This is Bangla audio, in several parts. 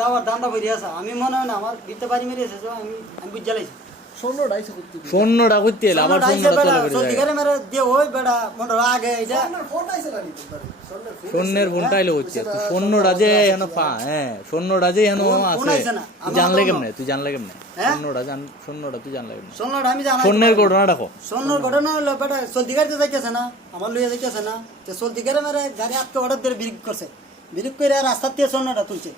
যাওয়ার দান্দা ভরি আছে আমি মনে হয় না আমার গিতে বাড়ি মেরেছে আমি বুঝ জ্বালাইছি স্বর্ণটা করতে এলে আবার স্বর্ণটা তোলা করে যায় সত্যিকারে মেরে দিয়ে ওই বেটা মনে হয় আগে এটা স্বর্ণের ফোনটা এলো হচ্ছে তুই স্বর্ণটা যে এনো পা হ্যাঁ স্বর্ণটা যে এনো আছে তুই জানলে কেমনে স্বর্ণটা তুই জানলে কেমনে স্বর্ণটা আমি জানি স্বর্ণের ঘটনা দেখো স্বর্ণের ঘটনা হলো বেটা চলতি গাড়িতে যাইতেছে না আমার লইয়া যাইতেছে না তো চলতি গাড়ি মেরে গাড়ি আটকে অর্ডার দিয়ে বিক্রি করছে বিক্রি করে রাস্তার দিয়ে স্বর্ণটা তুলছে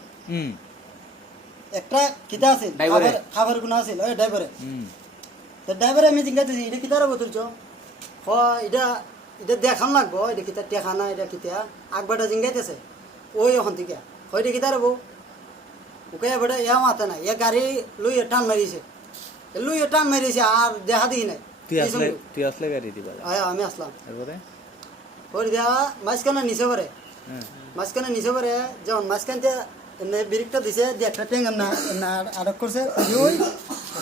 একটা কিতা আছে খাবার গুণ আছে ওই ড্রাইভারে তো ড্রাইভারে আমি জিজ্ঞাসা এটা কিতার বতুলছ এটা এটা দেখান লাগবো এটা কিতা টেকা না এটা কিতা আগবাটা জিঙ্গাইতেছে ওই ওখান থেকে এটা কিতার বউ ওকে বেটা ইয়া মাথা না ইয়া গাড়ি লুই টান মারিছে লুই টান মারিছে আর দেখা দিই নাই তুই আসলে গাড়ি দিবা আমি আসলাম এরপরে ওর দেওয়া মাঝখানে নিচে পরে মাঝখানে নিচে পরে যেমন মাঝখানতে ব্রেকটা দিছে দিয়ে একটা টেঙ্গাম না আটক করছে ওই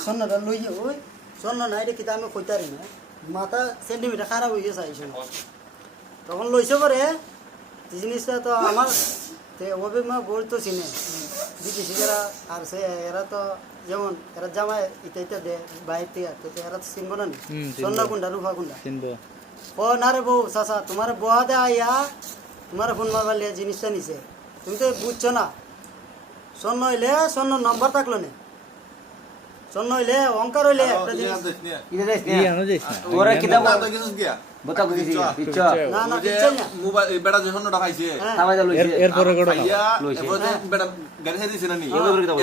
স্বর্ণটা লই ওই স্বর্ণ না এটা কিতা আমি কইতারি না মাথা সেন্টিমিটার খারাপ হয়ে গেছে এই সময় তখন লইছে পরে জিনিসটা তো আমার ওবে মা বল তো চিনে বিদেশি যারা আর সে এরা তো যেমন এরা জামাই ইটা দে বাইর থেকে তো এরা তো চিনবো না স্বর্ণ কোনটা রূপা কোনটা চিনবো ও না রে বউ চাচা তোমার বয়া দে আইয়া তোমার ফোন মারবার লিয়া জিনিসটা নিছে তুমি তো বুঝছো না স্বর্ণ হইলে স্বর্ণ নম্বর থাকলো না স্বর্ণ হইলে অঙ্কার হইলে একটা জিনিস তোরা কিতাব না না দিচ্ছেই না মোবাইল বেটা যে স্বর্ণটা পাইছে এরপরে বেটা গাড়ি ছেড়ে দিছে না নি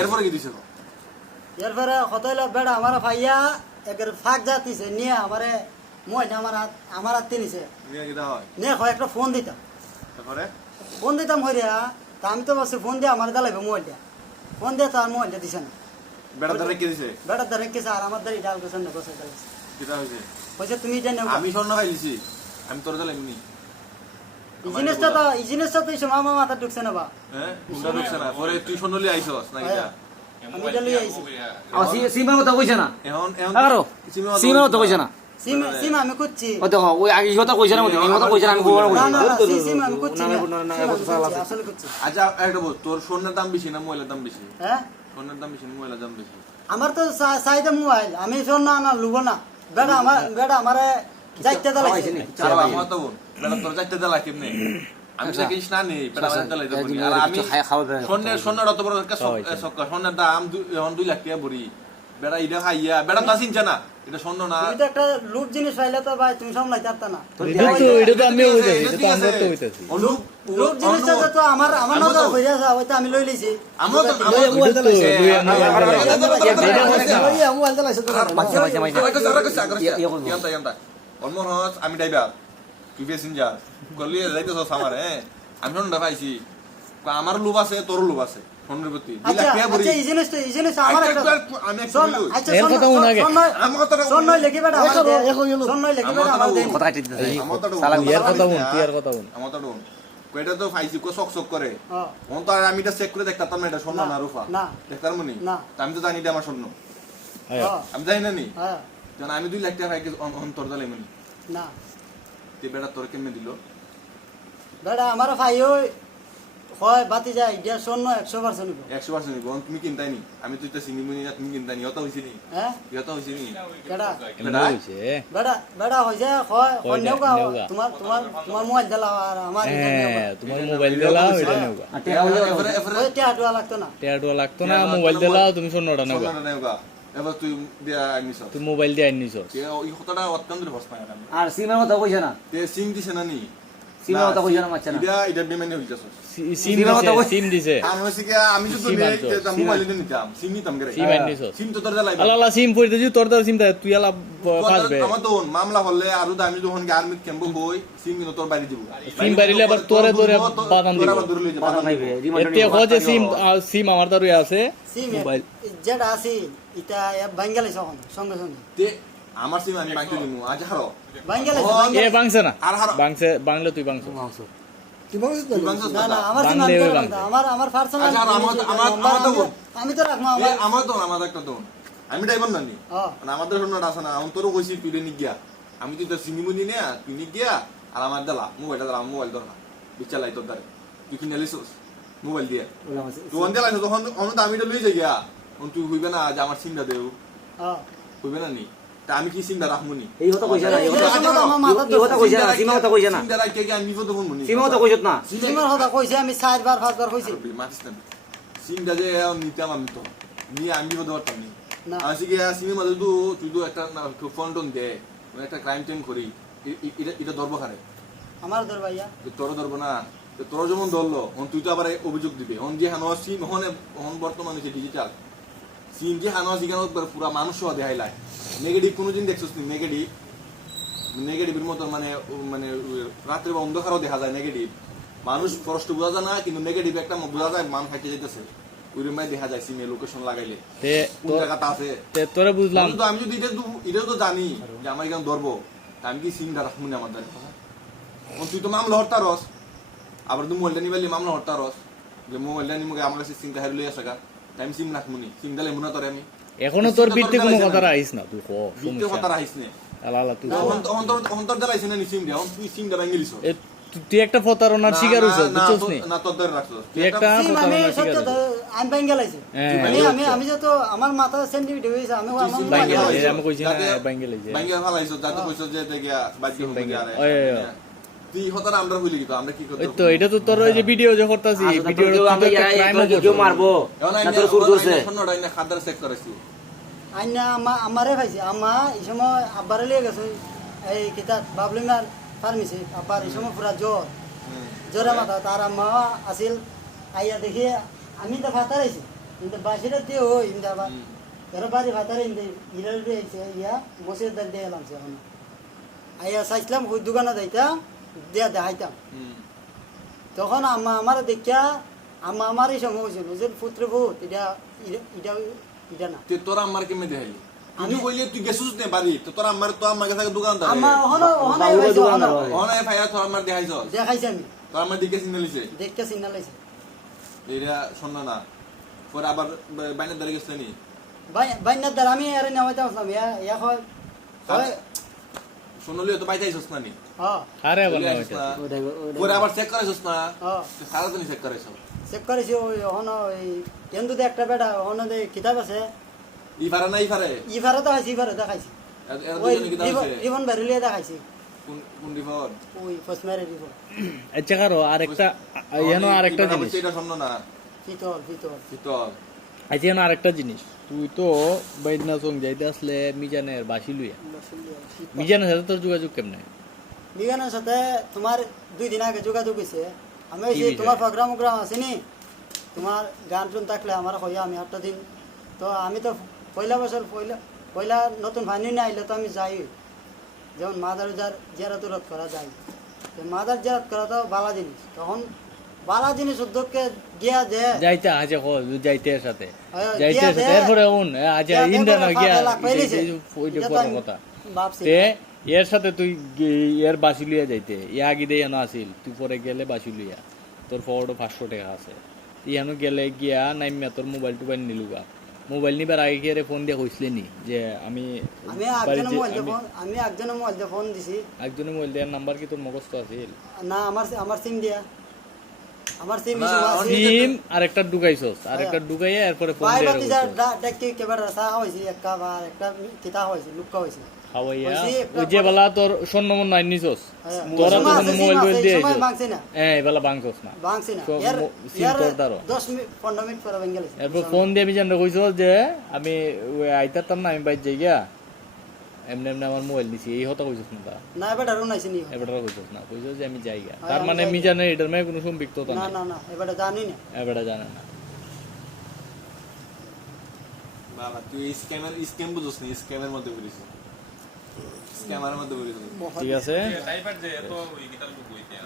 এরপরে কি দিছে এরপরে কত হইলো বেড়া আমার ভাইয়া একের ফাঁক যাতিছে নিয়ে আমারে মই আমার হাতে নিছে নিয়ে হয় একটা ফোন দিতাম ফোন দিতাম হইয়া তা আমি তো বলছি ফোন দিয়ে আমার দালাইবে মোবাইলটা ফোন দিয়ে তো আর মোবাইলটা দিছে না বেটা ধরে কি দিছে বেটার দ্বারা কেছে আর আমার দ্বারা ডাল গোছান না গোছাই দাঁড়াইছে কিটা হইছে কইছে তুমি এটা নেও আমি স্বর্ণ পাইছি আমি তোর দিলাম নি এই জিনিসটা তো এই সময় আমার মাথা ঢুকছে না বা হ্যাঁ উন্ডা ঢুকছে না পরে তুই স্বর্ণ লিয়ে আইছস না কিটা আমি এটা লই আইছি সীমার কথা কইছে না এখন আরো সীমার কথা কইছে না সিম আমি কুচ্ছি ও দেখো ওই আগে কথা কইছে না এই কথা কইছে না আমি বড় না কইছি না সিম আমি কুচ্ছি আসলে কুচ্ছি আচ্ছা একটা বল তোর স্বর্ণের দাম বেশি না মোবাইলের দাম বেশি হ্যাঁ স্বর্ণের দাম বেশি মোবাইলের দাম বেশি আমার তো চাইদা মোবাইল আমি স্বর্ণ না লুব না বেটা আমারে যাইতে দালাইছে আর আমার তো বোন বেটা তোর যাইতে দালা কেমনে আমি সে কিছু না নেই বেটা আমার দালাই দেব আর আমি স্বর্ণের অত বড় একটা স্বর্ণের দাম 2 লাখ টাকা ভরি বেটা এটা খাইয়া বেটা তা চিনছে না এটা স্বর্ণ না এটা একটা লুট জিনিস পাইলে তো ভাই তুমি সামলাই পারতা না এটা তো আমি হইতাছি এটা তো আমরা তো হইতাছি লুট জিনিসটা তো আমার নজর হইয়া যা হয়তো আমি লই লইছি আমরা তো মোবাইল চালাইছে তো অলমোস্ট আমি ড্রাইভার তুই প্যাসেঞ্জার গলি যাইতেছস আমার আমি স্বর্ণটা পাইছি আমার লোভ আছে তোর লোভ আছে স্বর্ণের প্রতি আচ্ছা এই জিনিস আমার একটা আমি আচ্ছা এর কথা মনে আগে আমার কথা স্বর্ণ লেগে বেটা আমার স্বর্ণ লেগে বেটা আমার দেন কথা ঠিক আছে সালাম ইয়ার কথা বল ইয়ার কথা বল আমার তো কয়টা তো ফাইছি কো চক করে মন তো আমি এটা চেক করে দেখতাম না এটা স্বর্ণ না রূপা না দেখতাম মনি না আমি তো জানি এটা আমার স্বর্ণ আমি জানি না নি জান আমি 2 লাখ টাকা পাই অন্তর দলে মনি না তে বেটা তোর কেমনে দিল বেটা আমার ভাইও হয় বাতি যায় এটা স্বর্ণ 100% নিব 100% নিব তুমি কিনতাই নি আমি তুই তো চিনি মনি তুমি কিনতাই নি অত হইছি নি হ্যাঁ অত হইছি নি বেটা এটা হইছে বেটা হই যায় হয় নেওগা তোমার মোবাইল দিলা আর আমার এটা নেওগা তোমার মোবাইল দিলাও এটা নেওগা ওই টাকা লাগতো না টেয়াডুয়া লাগতো না মোবাইল দিলাও তুমি স্বর্ণটা নেওগা নেওগা এবার তুই দিয়া আনিস তুই মোবাইল দিয়ে আনিছস এই কথাটা অত্যন্ত বস পায় আমি আর সীমার কথা কইছে না তে সিং দিছে না নি সীমার কথা কইছে না মাচ্ছা না এটা বেমানে হইতাছ সিম দিছে আমি হইছে কি আমি যদি মোবাইল দিয়ে নিতাম সিম নিতাম করে সিম আনিছস সিম তো তোর জ্বালাই আলালা সিম পড়িতেছি তোর দার সিম তুই আলা ফাসবে আমার তো মামলা হলে আর আমি যখন আর্মিত ক্যাম্প হই সিম কিন্তু তোর বাইরে দিব সিম বাইরে আবার তোরে বাদান দিব বাধা নাইবে এতে খোঁজে সিম আমার দারুই আছে মোবাইল যেটা আছে এটা বাঙ্গালি সঙ্গে তে আমার সিম আমি বাকি দিমু আজ হারো বাঙ্গালি এ বাংছে না আর হারো বাংলা তুই বাংছ না না আমার সিম আমার পার্সোনাল আচ্ছা আমার তো আমি তো রাখমা আমার একটা তো আমি ড্রাইভার না নি মানে আমাদের জন্য আছে না আমি তোরও কইছি তুই নি গিয়া আমি তুই তো সিমিমুনি নে তুই নি গিয়া আর আমার দালা মোবাইলটা দালা মোবাইল দরকার বিচালাই তোর দারে তুই কিনে লিছস মোবাইল দিয়ে ওলা মাছ তো অন দেলাইছ তখন অন তো আমি তো লই যাই গিয়া অন তুই হইবে না যে আমার সিমটা দেও হ্যাঁ হইবে না নি তা আমি কি সিমটা রাখমুনি এই কথা কইছ না এই এই সময় আমার মাথার কথা কইছ না সীমা কথা কইছ না সিমটা রাখকে কি আমি বিপদ হবো নি সীমা কথা কইছত না সিমার কথা কইছে আমি 4 বার 5 বার কইছি মাতিস না সিমটা যে নিতাম আমি তো নিয়ে আমি বিপদ হতাম নি না আসি গিয়া সিমের মধ্যে তুই তো একটা ফোন টোন দে একটা ক্রাইম টাইম করি এটা ধরবো খারে আমার দর ভাইয়া তোর ধরবো না তোর যেমন ধরলো তুই তো আবার অভিযোগ দিবে যে হানো সিম হন বর্তমানে যে ডিজিটাল সিম যে হানো আছে কেন পুরা মানুষ দেখাই লাই নেগেটিভ কোনো দিন দেখছিস নি নেগেটিভের মতো মানে মানে রাত্রে বা অন্ধকারও দেখা যায় নেগেটিভ মানুষ স্পষ্ট বোঝা যায় না কিন্তু নেগেটিভ একটা বোঝা যায় মান খাইতে যেতেছে ওই রুমে দেখা যায় সিমে লোকেশন লাগাইলে তে কোন জায়গাটা আছে তোরে বুঝলাম তো আমি যদি এটা তো জানি যে আমার এখানে ধরবো তা আমি কি সিমটা রাখবো না আমার দ্বারা তুই তো মামলা হরতা রস আবার তুই মোবাইলটা নিবাইলি মামলা হরতা রস যে মোবাইলটা নিমুকে আমার কাছে সিমটা হারিয়ে লই আসা তাই আমি সিম রাখবনি সিম দিলে মুনা তোরে আমি এখনো তোর বিরুদ্ধে কোনো কথা রাখিস না তুই কো বিতে কথা রাখিস নে আলালা তুই অন্তর দিলাইছ না নি সিম দে তুই সিমটা ভাঙিলিস তুই একটা প্রতারণার শিকার হইছ বুঝছস নি না তোর ধরে রাখছ তুই একটা সিম আমি প্রতারণার সত্য শিকার আমি ব্যাংকে লাইছি হ্যাঁ। আমি যত আমার মাথা সেন্টিটিভ হইছে আমি আমার ব্যাংকে মোবাইল লাইছে, আমি কইছি না ব্যাংকে লাইছে। ব্যাংকে ফালাইছ যাতে কইছ যে দেখিয়া বাকি হবে আরে ওই, ওই, ওই। তুই হতার আমরা ভুলি গিতো আমরা কি করতে ওই তো এটা তো তোর ওই যে ভিডিও যে করতাছি ভিডিও আমরা কেউ মারবো না তোর সুর ধরছে শোনোড়াই না খাদার চেক করেছি আইনা আমারে ভাইছি আমা এই সময় আব্বারে লিয়ে গেছে এই কিতাব বাবলিমার ফার্মেসি আব্বার এই সময় পুরা জ্বর জ্বরে মাথা তার আম্মা আসিল আইয়া দেখি আমি তো ফাতার আইছি কিন্তু বাসিটা দিয়ে ওই ইন্দা আবার ধরো বাড়ি ফাতার ইন্দে ইরাল দিয়ে ইয়া মসজিদ দাঁড় দিয়ে এলাম এখন আইয়া চাইছিলাম ওই দোকানে যাইতা দিয়া দেখাইতাম তখন আম্মা আমার দেখিয়া আম্মা আমার এই সময় হয়েছিল যে পুত্র ভূত এটা এটা এটা না তুই তোর আম্মার কেমনে দেখাইলি আমি কইলে তুই গেছিস নে বাড়ি তো তোর আম্মার তো আম্মার কাছে দোকান দাও আম্মা ওখানে বাবুর দোকান দাও। অনাই ভাইয়া তোর আম্মার দেখাইছ দেখাইছি আমি তোর আম্মার দিকে সিগনালিছে দেখতে সিগনাল আইছে এটা শোন না পরে আবার বাইনের দাঁড়িয়ে গেছিল নি বাইনার দ্বার আমি আরে নামাইতে আসলাম ইয়া হয় শুনলি তো বাইতে আইছস না নি হ্যাঁ আরে বল না আইছস ওইটা। না। ওইটাই পরে আবার চেক করাইছস না হ্যাঁ সারা দিন চেক করাইছ চেক করেছি ওই ওখানে ওই কেন্দুতে একটা বেটা ওখানে কিতাব আছে ইফারে না ইফারে ইফারে দেখাইছি ইফারে দেখাইছি এর ওই দুজনে কি দাইছে রিবন বেরুলিয়া দেখাইছি কোন রিফার ওই ফসমারে রিবন আচ্ছা কারো আরেকটা এখানে আরেকটা জিনিস এটা শুননো না পিতল পিতল শীতল আচ্ছা এখানে আরেকটা জিনিস তুই তো বাইদনা সং যাইতে আসলে মিজানের বাসি লইয়া মিজানের সাথে তোর যোগাযোগ কেমনে মিগানের সাথে তোমার 2 দিন আগে যোগাযোগ হয়েছে আমি ওই কি যে বিষয়? তোমার প্রোগ্রাম আছে নি তোমার গান টুন থাকলে আমার হইয়া আমি 8টা দিন তো আমি তো পয়লা বছর পয়লা নতুন ফানি না আইলে তো আমি যাই যেমন মাদার জিয়ারত করা যায় তো মাদার জিয়ারত করা তো বালা জিনিস তখন বালা জিনিস উদ্যোগকে গিয়া যে যাইতে আছে কো যাইতে সাথে হ্যাঁ, যাইতে দিয়া সাথে দে। এরপরে উন আচ্ছা দিয়া দে ইন্ডিয়া করে না গিয়া ফাঁকা লাগ পাইলিছে। ওইটা এটা তো বড় আমি কথা ভাবছি তে এর সাথে তুই এর বাসি লইয়া যাইতে ইয়া আগে দিয়ে এনো আসিল তুই পরে গেলে বাসি লইয়া তোর ফরওয়ার্ডও 500 টাকা আছে ইয়ানো গেলে গিয়া নাইমিয়া তোর মোবাইল টোবাইল নিলুগা মোবাইল নিবার আগে গিয়ে ফোন দিয়ে কইছিলি নি যে আমি আমি একজনের মোবাইল দিয়ে ফোন দিছি একজনের মোবাইল দেওয়ার নাম্বার কি তোর মুখস্থ আছিল না আমার সিম দিয়া আমার সিম না, সিম আরেকটা ঢুকাইছস আরেকটা ঢুকাইয়া এরপরে ফোন ভাই দিয়ে বাতি যা দেখি কেবার রাসা হইছি একটা বার একটা কিতা হইছি লুকা হইছি খাওয়াইয়া ওই যে ওই যে বেলা তোর স্বর্ণমন নাই নিছস হ্যাঁ, তোরা সময় তো আছে, মোবাইল সিম টোবাইল আছে, দিয়ে সময় আইছস। ভাঙছি না এই বেলা বাংছস না ভাঙছি না সব এর সিম তোর দ্বারা। 10 মিনিট 15 মিনিট পরে ভেঙে গেছে এরপর ফোন দিয়ে আমি জানতে কইছ যে আমি ওই আইতারতাম না আমি বাইর যাই গিয়া এমনি এমনি আমার মোবাইল দিছি এই হতা কইছস না তা না এবারে রুনাইছি নি এবারটা কইছস না কইছস যে আমি যাই গিয়া হ্যাঁ, তার আমি মানে যাই আমি জানি এটার মধ্যে কোনো সম্পৃক্ততা না নাই না না এবারে জানি না এবারটা জানে না বাবা তুই স্ক্যাম বুঝছ না স্ক্যামের মধ্যে পড়িস স্ক্যামারের মধ্যে পড়িস ঠিক আছে ড্রাইভার যে এত ওই গিটার লোক হইতে